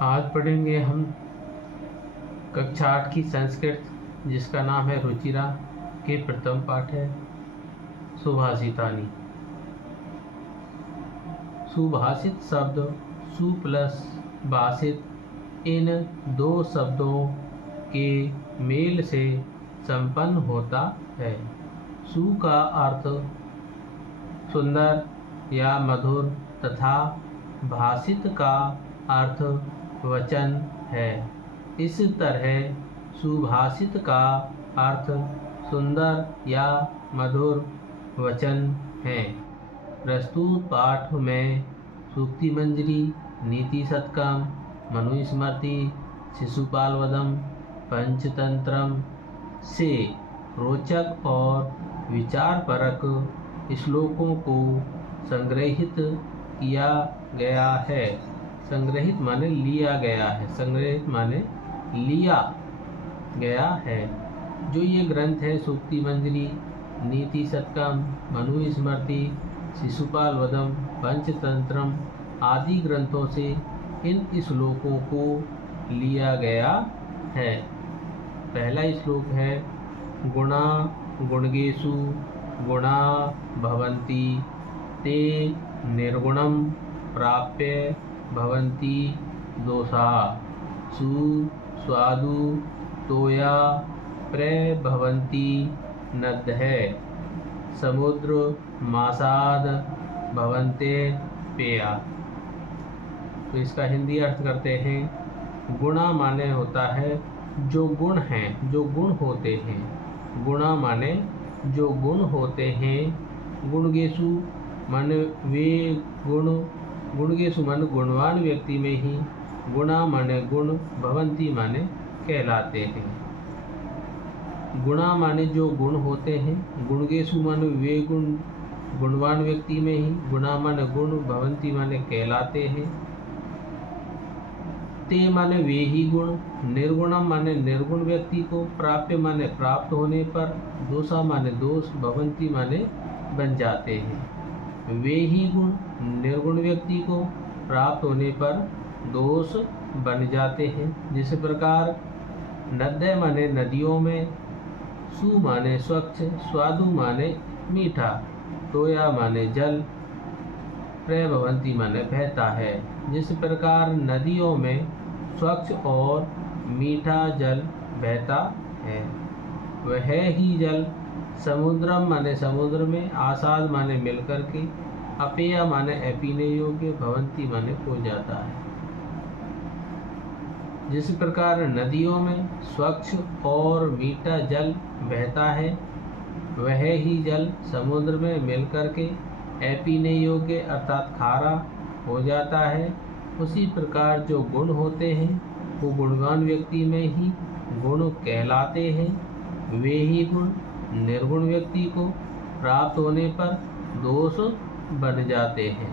आज पढ़ेंगे हम कक्षा 8 की संस्कृत, जिसका नाम है रुचिरा, के प्रथम पाठ है सुभाषितानि। सुभाषित शब्द सु प्लस भाषित, इन दो शब्दों के मेल से संपन्न होता है। सु का अर्थ सुंदर या मधुर तथा भाषित का अर्थ वचन है। इस तरह सुभाषित का अर्थ सुंदर या मधुर वचन है। प्रस्तुत पाठ में सूक्ति मंजरी, नीति शतकम, मनुस्मृति, शिशुपालवधम, पंचतंत्रम से रोचक और विचारपरक श्लोकों को संग्रहित किया गया है। संग्रहित माने लिया गया है, संग्रहित माने लिया गया है। जो ये ग्रंथ है सूक्ति मंजरी, नीति शतकम, मनुस्मृति, शिशुपालवधम, पंचतंत्रम आदि ग्रंथों से इन श्लोकों को लिया गया है। पहला श्लोक है गुणा गुणगेषु गुणा भवन्ति ते निर्गुणं प्राप्य भवन्ति दोषाः सु स्वादु तोया प्रभवन्ति नद्यः समुद्र मासाद भवन्ते पेया। तो इसका हिंदी अर्थ करते हैं। गुणा माने होता है जो गुण हैं, जो गुण होते हैं। गुणा माने जो गुण होते हैं। गुणगेषु माने वे गुण, गुणगेषु माने गुणवान व्यक्ति में ही, गुणा माने गुण, भवंती माने कहलाते हैं। गुणा माने जो गुण होते हैं, गुणगेषु माने वे गुण गुणवान व्यक्ति में ही, गुणा माने गुण, भवंती माने कहलाते हैं। ते माने वे ही गुण, निर्गुणम माने निर्गुण व्यक्ति को, प्राप्य माने प्राप्त होने पर, दोषा माने दोष, भवंती माने बन जाते हैं। वे ही गुण निर्गुण व्यक्ति को प्राप्त होने पर दोष बन जाते हैं। जिस प्रकार नद्य माने नदियों में, सु माने स्वच्छ, स्वादु माने मीठा, तोया माने जल, प्रभवंती माने बहता है। जिस प्रकार नदियों में स्वच्छ और मीठा जल बहता है, वह ही जल समुद्रम माने समुद्र में, आसाद माने मिलकर के, अपेय माने अपीने योग्य, भवंती माने हो जाता है। जिस प्रकार नदियों में स्वच्छ और मीठा जल बहता है, वह ही जल समुद्र में मिलकर के अपीने योग्य अर्थात खारा हो जाता है। उसी प्रकार जो गुण होते हैं वो गुणवान व्यक्ति में ही गुण कहलाते हैं। वे ही गुण निर्गुण व्यक्ति को प्राप्त होने पर दोष बन जाते हैं।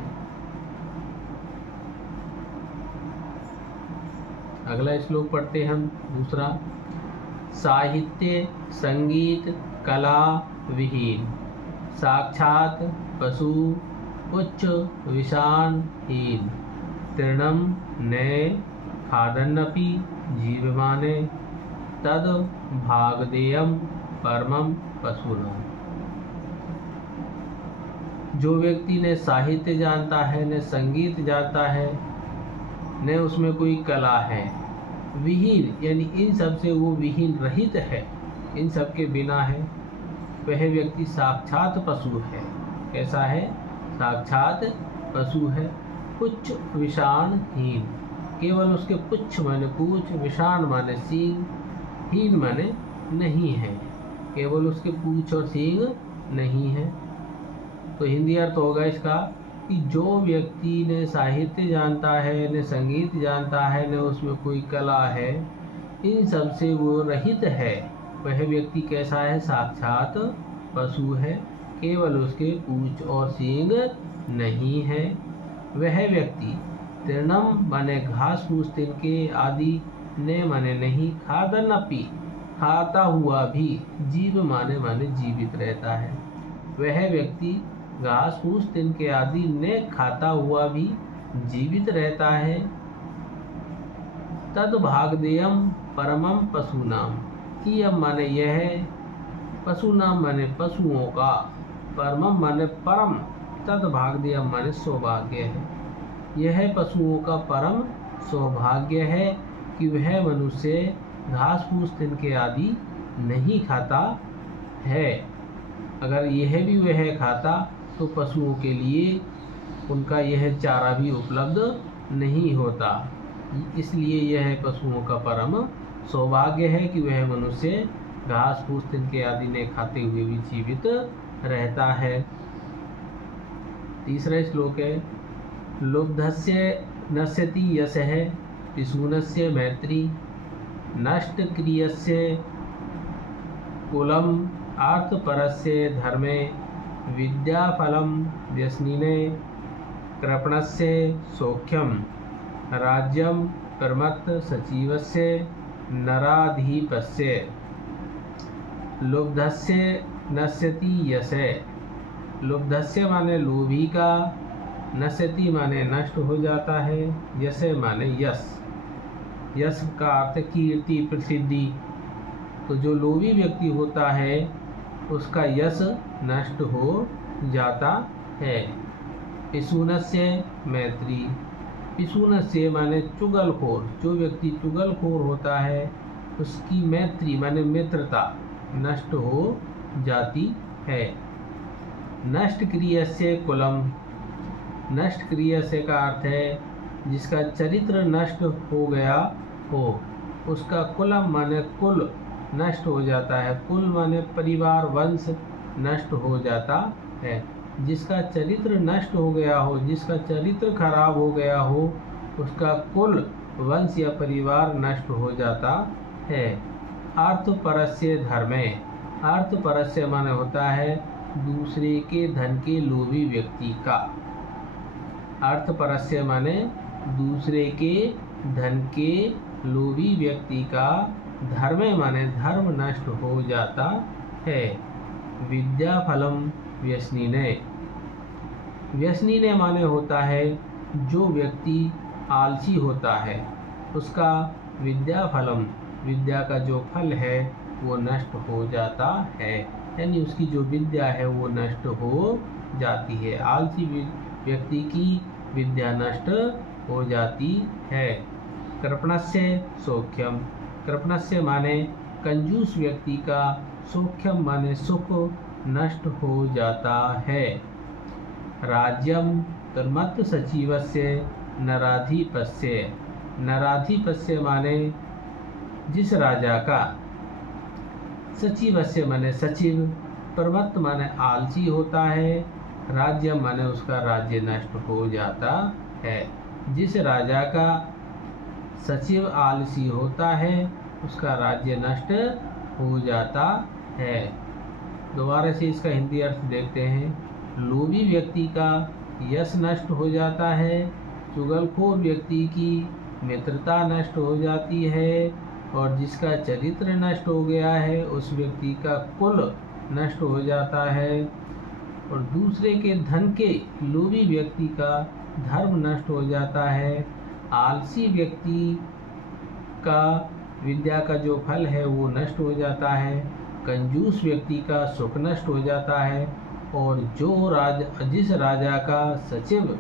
अगला श्लोक पढ़ते हम दूसरा। साहित्य संगीत कला विहीन, साक्षात पशु उच्च विषान हीन, तृणम नये खादन्नपि जीवमाने, तद भागदेयम परमम पशूनाम्। जो व्यक्ति ने साहित्य जानता है, न संगीत जानता है, न उसमें कोई कला है, विहीन यानी इन सब से वो विहीन रहित है, इन सब के बिना है, वह व्यक्ति साक्षात पशु है। कैसा है? साक्षात पशु है। पुच्छ विषाण हीन, केवल उसके पुच्छ माने पूछ, विषाण माने सींग, हीन माने नहीं है, केवल उसके पूछ और सींग नहीं है। तो हिंदी अर्थ होगा इसका कि जो व्यक्ति ने साहित्य जानता है, न संगीत जानता है, न उसमें कोई कला है, इन सब से वो रहित है, वह व्यक्ति कैसा है? साक्षात पशु है, केवल उसके पूछ और सींग नहीं है। वह व्यक्ति तृणम माने घास फूस, तिनके आदि, ने माने नहीं, खादन्नपि खाता हुआ भी, जीव माने जीवित रहता है। वह व्यक्ति घास फूस तिनके आदि ने खाता हुआ भी जीवित रहता है। तद भागदेयम परमम पशुनाम। इयम माने यह है, पशुनाम माने पशुओं का, परमम माने परम, तद भागदेयम माने सौभाग्य है। यह पशुओं का परम सौभाग्य है कि वह मनुष्य घास फूस तिनके आदि नहीं खाता है। अगर यह भी वह खाता तो पशुओं के लिए उनका यह चारा भी उपलब्ध नहीं होता। इसलिए यह पशुओं का परम सौभाग्य है कि वह मनुष्य घास फूस तिनके आदि ने खाते हुए भी जीवित रहता है। तीसरा श्लोक है, लुब्धस्य नश्यति यशः पिशूनस्य मैत्री, नष्ट क्रियस्य कुलम आर्तपरस्य धर्मे, विद्याफलम व्यसनिने कृपणस्य सौख्यम, राज्यम प्रमत्त सचिवस्य नराधिपस्य। लुब्धस्य नश्यति यशः। लुब्धस्य माने लोभी का, नश्यति माने नष्ट हो जाता है, यश माने यश। यश का अर्थ कीर्ति प्रसिद्धि। तो जो लोभी व्यक्ति होता है उसका यश नष्ट हो जाता है। पिशूनस्य मैत्री। पिशूनस्य माने चुगलखोर। जो व्यक्ति चुगलखोर होता है उसकी मैत्री माने मित्रता नष्ट हो जाती है। नष्ट क्रियस्य कुलम। नष्ट क्रियस्य का अर्थ है जिसका चरित्र नष्ट हो गया हो, उसका कुलम माने कुल नष्ट हो जाता है। कुल माने परिवार वंश नष्ट हो जाता है। जिसका चरित्र नष्ट हो गया हो, जिसका चरित्र खराब हो गया हो, उसका कुल वंश या परिवार नष्ट हो जाता है। आर्तपरस्य धर्मे। आर्तपरस्य माने होता है दूसरे के धन के लोभी व्यक्ति का। आर्तपरस्य माने दूसरे के धन के लोभी व्यक्ति का। धर्मे माने धर्म नष्ट हो जाता है। विद्याफलम व्यसनिने। व्यसनिने माने होता है जो व्यक्ति आलसी होता है उसका विद्याफलम, विद्या का जो फल है वो नष्ट हो जाता है, यानी उसकी जो विद्या है वो नष्ट हो जाती है। आलसी व्यक्ति की विद्या नष्ट हो जाती है। कृपणस्य सौख्यम। कृपणस्य माने कंजूस व्यक्ति का, सौख्यम माने सुख नष्ट हो जाता है। राज्यम प्रमत्त सचिवस्य नराधिपस्य। नराधिपस्य माने जिस राजा का, सचिवस्य माने सचिव, प्रमत्त माने आलसी होता है, राज्य माने उसका राज्य नष्ट हो जाता है। जिस राजा का सचिव आलसी होता है उसका राज्य नष्ट हो जाता है। दोबारा से इसका हिंदी अर्थ देखते हैं। लोभी व्यक्ति का यश नष्ट हो जाता है, चुगलखोर व्यक्ति की मित्रता नष्ट हो जाती है, और जिसका चरित्र नष्ट हो गया है उस व्यक्ति का कुल नष्ट हो जाता है, और दूसरे के धन के लोभी व्यक्ति का धर्म नष्ट हो जाता है। आलसी व्यक्ति का विद्या का जो फल है वो नष्ट हो जाता है। कंजूस व्यक्ति का सुख नष्ट हो जाता है, और जिस राजा का सचिव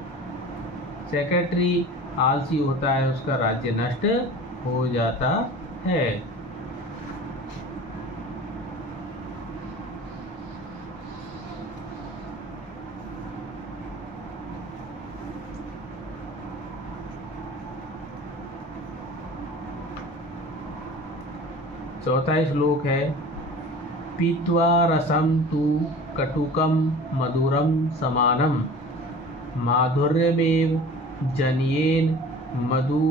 सेक्रेटरी आलसी होता है उसका राज्य नष्ट हो जाता है। चौथा श्लोक है, पीत्वा रसम तु कटुकम मधुरम समानम, माधुर्यमेव जनियेन मधु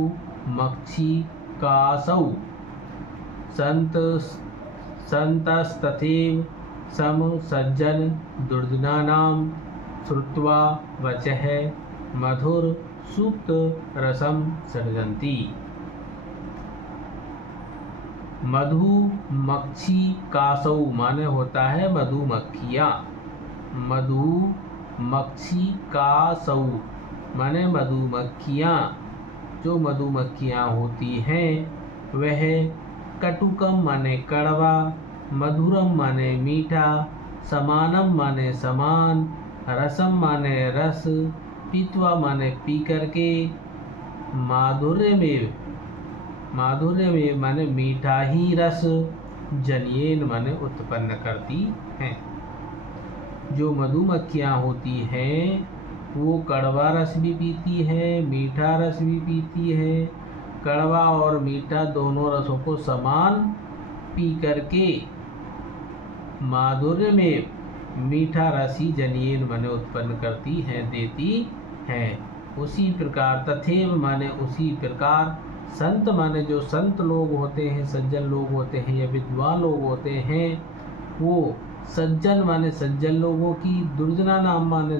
मक्षी कासौ, संतस्तथैव सम सज्जन दुर्जनानां श्रुत्वा वचः मधुर सूक्त रसम सृजन्ति। मधुमक्षी कासौ माने होता है मधुमक्खियाँ। मधुमक्षी कासौ माने मधुमक्खियाँ जो मधुमक्खियाँ होती हैं वह कटुकम माने कड़वा, मधुरम माने मीठा, समानम माने समान, रसम माने रस, पीत्वा माने पी करके, माधुर्य में माने मीठा ही रस, जनियेन माने उत्पन्न करती हैं। जो मधुमक्खियाँ होती हैं वो कड़वा रस भी पीती है, मीठा रस भी पीती है। कड़वा और मीठा दोनों रसों को समान पी करके माधुर्य में मीठा रस ही जनियेन माने उत्पन्न करती है, देती है। उसी प्रकार तथैव माने उसी प्रकार, संत माने जो संत लोग होते हैं, सज्जन लोग होते हैं या विद्वान लोग होते हैं, वो सज्जन माने सज्जन लोगों की, दुर्जना नाम माने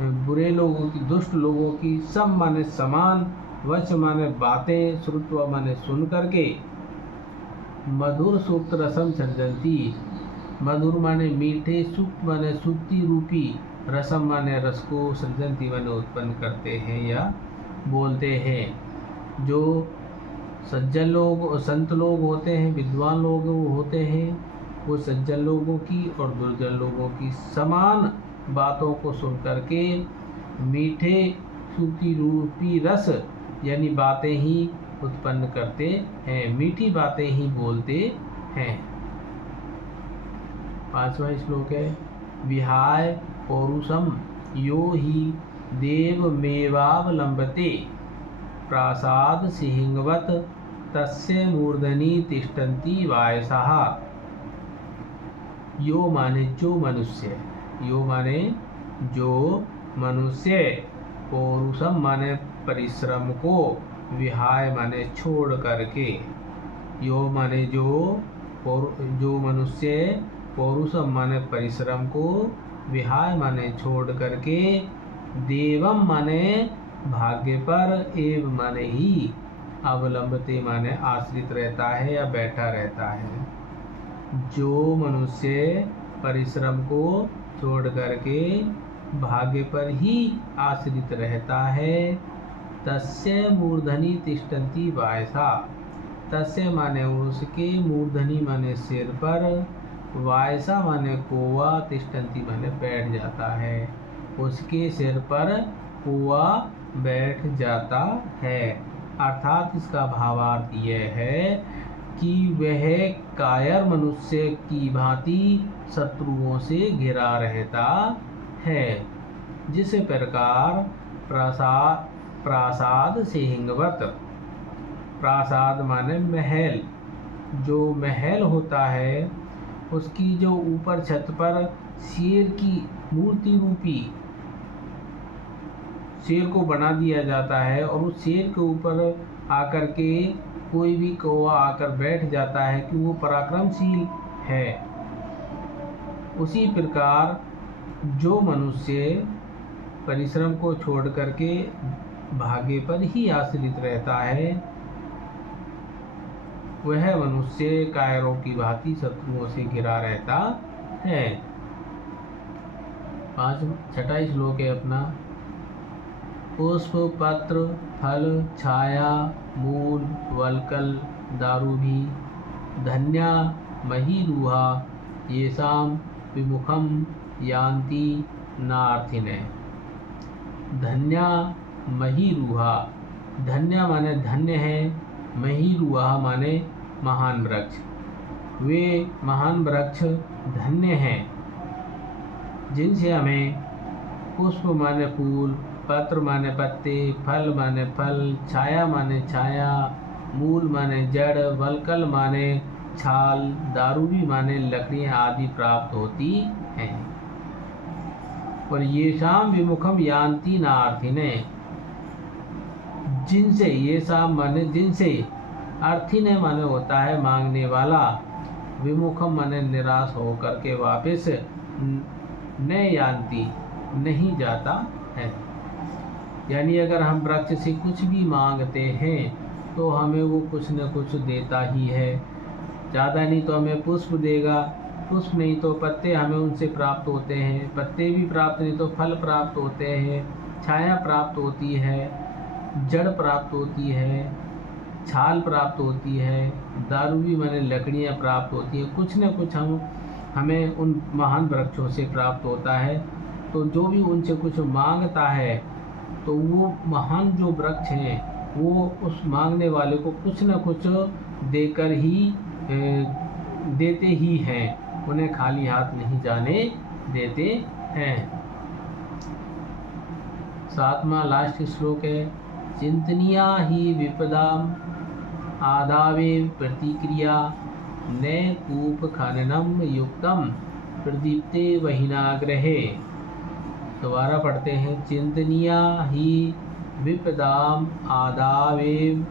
बुरे लोगों की, दुष्ट लोगों की, सम माने समान, वच माने बातें, श्रुत्वा माने सुन करके, मधुर सूक्त रसम सर्जंती, मधुर माने मीठे, सूक्त माने सूक्ति रूपी, रसम माने रस को, सर्जंती माने उत्पन्न करते हैं या बोलते हैं। जो सज्जन लोग और संत लोग होते हैं, विद्वान लोग होते हैं, वो सज्जन लोगों की और दुर्जन लोगों की समान बातों को सुन करके मीठे सूक्ति रूपी रस यानी बातें ही उत्पन्न करते हैं, मीठी बातें ही बोलते हैं। 5वां श्लोक है, विहाय पौरुषम यो ही देवमेवावलंबते प्रासाद सिंहवत तस्य मूर्धनि तिष्ठन्ति वायसः। यो माने जो मनुष्य, यो माने जो मनुष्य, पौरुषम माने परिश्रम को, विहाय माने छोड़ करके, यो माने जो मनुष्य, पौरुषम माने परिश्रम को, विहाय माने छोड़ करके, देवम माने भाग्य पर, एव माने ही, अवलंबते माने आश्रित रहता है या बैठा रहता है। जो मनुष्य परिश्रम को छोड़ करके भाग्य पर ही आश्रित रहता है, तस्य मूर्धनि तिष्ठन्ति वायसा, तस्य माने उसके, मूर्धनि माने सिर पर, वायसा माने कोवा, तिष्ठन्ति माने बैठ जाता है, उसके सिर पर कोवा बैठ जाता है। अर्थात इसका भावार्थ यह है कि वह कायर मनुष्य की भांति शत्रुओं से घिरा रहता है। जिस प्रकार प्रासाद सिंहवत, प्रासाद माने महल, जो महल होता है उसकी जो ऊपर छत पर शेर की मूर्ति रूपी शेर को बना दिया जाता है और उस शेर के ऊपर आकर के कोई भी कौवा आकर बैठ जाता है कि वो पराक्रमशील है। उसी प्रकार जो मनुष्य परिश्रम को छोड़ करके भाग्य पर ही आश्रित रहता है, वह मनुष्य कायरों की भांति शत्रुओं से घिरा रहता है। 6वां श्लोक है अपना, पुष्प पत्र फल छाया मूल वल्कल दारुभी धन्या महीरुहा येषां विमुखम यान्ति नार्थिने। धन्या महीरुहा, धन्या माने धन्य है, महीरुहा माने महान वृक्ष, वे महान वृक्ष धन्य हैं जिनसे हमें पुष्प माने फूल, पत्र माने पत्ते, फल माने फल, छाया माने छाया, मूल माने जड़, वल्कल माने छाल, दारूभी माने लकड़ियाँ आदि प्राप्त होती हैं। और ये शाम विमुखम यान्ति नार्थिने, जिनसे, ये शाम माने जिनसे, अर्थिने माने होता है मांगने वाला, विमुखम माने निराश होकर के वापस न यान्ति नहीं जाता है। यानी अगर हम वृक्ष से कुछ भी मांगते हैं तो हमें वो कुछ न कुछ देता ही है। ज़्यादा नहीं तो हमें पुष्प देगा, पुष्प नहीं तो पत्ते हमें उनसे प्राप्त होते हैं, पत्ते भी प्राप्त नहीं तो फल प्राप्त होते हैं, छाया प्राप्त होती है, जड़ प्राप्त होती है, छाल प्राप्त होती है, दारुवी माने लकड़ियाँ प्राप्त होती हैं, कुछ न कुछ हमें उन महान वृक्षों से प्राप्त होता है। तो जो भी उनसे कुछ मांगता है तो वो महान जो वृक्ष हैं वो उस मांगने वाले को कुछ न कुछ देकर ही देते ही हैं, उन्हें खाली हाथ नहीं जाने देते हैं। 7वां लास्ट श्लोक है, चिंतनीया ही विपदाम आदावे प्रतिक्रिया न कूप खननम युक्तम प्रदीप्ते वहीनाग्रहे। दोबारा पढ़ते हैं, चिंतनीया ही विपदाम आदावेव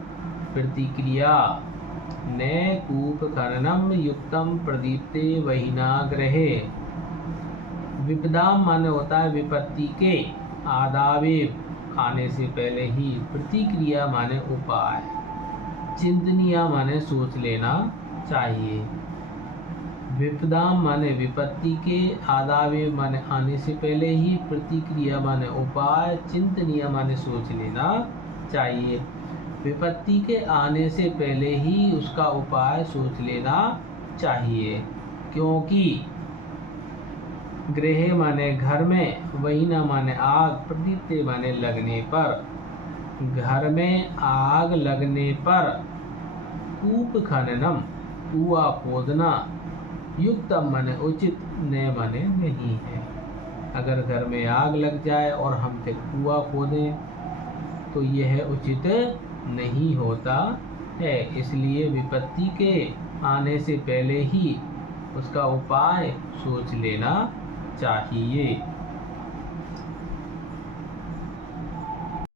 प्रतिक्रिया न कूप खननम युक्तम प्रदीप्ते वहीनाग्रहे। विपदाम माने होता है विपत्ति के, आदावेव आने से पहले ही, प्रतिक्रिया माने उपाय, चिंतनीय माने सोच लेना चाहिए। विपदाम माने विपत्ति के, आदावे माने आने से पहले ही, प्रतिक्रिया माने उपाय, चिंतनीय माने सोच लेना चाहिए। विपत्ति के आने से पहले ही उसका उपाय सोच लेना चाहिए, क्योंकि गृह माने घर में, वहीना माने आग, प्रदीप्ते माने लगने पर, घर में आग लगने पर कूप खननम कुआं खोदना, युक्तम माने उचित, न माने नहीं है। अगर घर में आग लग जाए और हम फिर कुआं खोदें तो यह उचित नहीं होता है। इसलिए विपत्ति के आने से पहले ही उसका उपाय सोच लेना चाहिए।